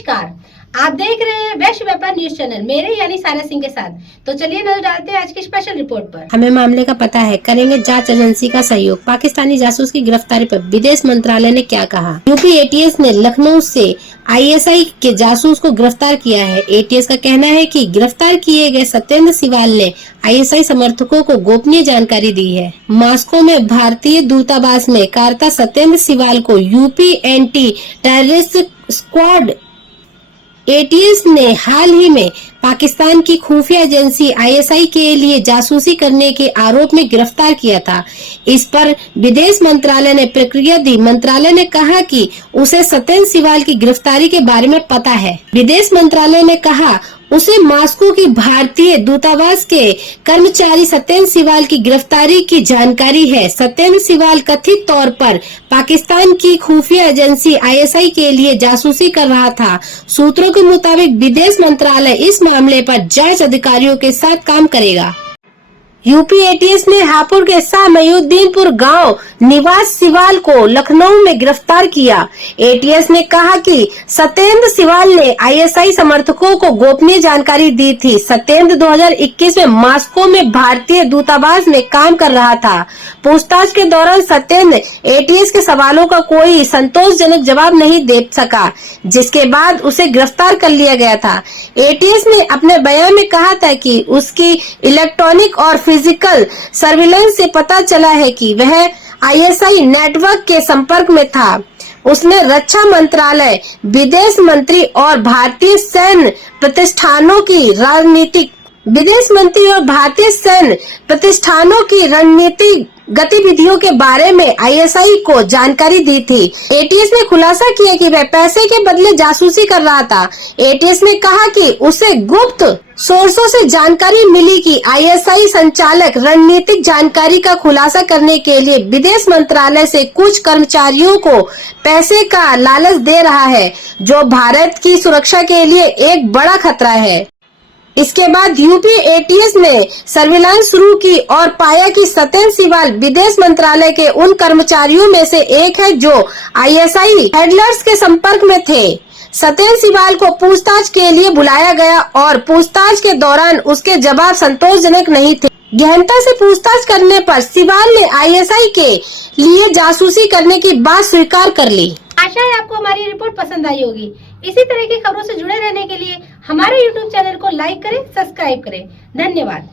नमस्कार, आप देख रहे हैं वैश्य व्यापार न्यूज चैनल मेरे यानी सारा सिंह के साथ। तो चलिए नजर डालते हैं आज की स्पेशल रिपोर्ट पर। हमें मामले का पता है, करेंगे जांच एजेंसी का सहयोग। पाकिस्तानी जासूस की गिरफ्तारी पर विदेश मंत्रालय ने क्या कहा? यूपी एटीएस ने लखनऊ से आईएसआई के जासूस को गिरफ्तार किया है। एटीएस का कहना है कि गिरफ्तार किए गए सत्येंद्र सिवाल ने आईएसआई समर्थकों को गोपनीय जानकारी दी है। मॉस्को में भारतीय दूतावास में कार्यरत सत्येंद्र सिवाल को UP anti terrorist squad ATS ने हाल ही में पाकिस्तान की खुफिया एजेंसी आईएसआई के लिए जासूसी करने के आरोप में गिरफ्तार किया था। इस पर विदेश मंत्रालय ने प्रतिक्रिया दी। मंत्रालय ने कहा कि उसे सत्येंद्र सिवाल की गिरफ्तारी के बारे में पता है। विदेश मंत्रालय ने कहा उसे मॉस्को की भारतीय दूतावास के कर्मचारी सत्येंद्र सिवाल की गिरफ्तारी की जानकारी है। सत्येंद्र सिवाल कथित तौर पर पाकिस्तान की खुफिया एजेंसी आईएसआई के लिए जासूसी कर रहा था। सूत्रों के मुताबिक विदेश मंत्रालय इस मामले पर जांच अधिकारियों के साथ काम करेगा। यूपी एटीएस ने हापुड़ के शाह मयूद्दीनपुर गांव निवास सिवाल को लखनऊ में गिरफ्तार किया। एटीएस ने कहा कि सत्येंद्र सिवाल ने आईएसआई समर्थकों को गोपनीय जानकारी दी थी। सत्येंद्र 2021 में मॉस्को में भारतीय दूतावास में काम कर रहा था। पूछताछ के दौरान सत्येंद्र एटीएस के सवालों का कोई संतोषजनक जवाब नहीं दे सका, जिसके बाद उसे गिरफ्तार कर लिया गया था। एटीएस ने अपने बयान में कहा था कि उसकी इलेक्ट्रॉनिक और फिजिकल सर्विलेंस से पता चला है कि वह आईएसआई नेटवर्क के संपर्क में था। उसने रक्षा मंत्रालय, विदेश मंत्री और भारतीय सैन्य प्रतिष्ठानों की रणनीतिक गतिविधियों के बारे में आईएसआई को जानकारी दी थी। एटीएस ने खुलासा किया कि वह पैसे के बदले जासूसी कर रहा था। एटीएस ने कहा कि उसे गुप्त सोर्सों से जानकारी मिली कि आईएसआई संचालक रणनीतिक जानकारी का खुलासा करने के लिए विदेश मंत्रालय से कुछ कर्मचारियों को पैसे का लालच दे रहा है, जो भारत की सुरक्षा के लिए एक बड़ा खतरा है। इसके बाद यूपी एटीएस ने सर्विलांस शुरू की और पाया कि सत्येंद्र सिवाल विदेश मंत्रालय के उन कर्मचारियों में से एक है जो आईएसआई हैंडलर्स के संपर्क में थे। सत्येंद्र सिवाल को पूछताछ के लिए बुलाया गया और पूछताछ के दौरान उसके जवाब संतोषजनक नहीं थे। गहनता से पूछताछ करने पर सिवाल ने आईएसआई के लिए जासूसी करने की बात स्वीकार कर ली। आशा है आपको हमारी रिपोर्ट पसंद आई होगी। इसी तरह की खबरों से जुड़े रहने के लिए हमारे YouTube चैनल को लाइक करें, सब्सक्राइब करें। धन्यवाद।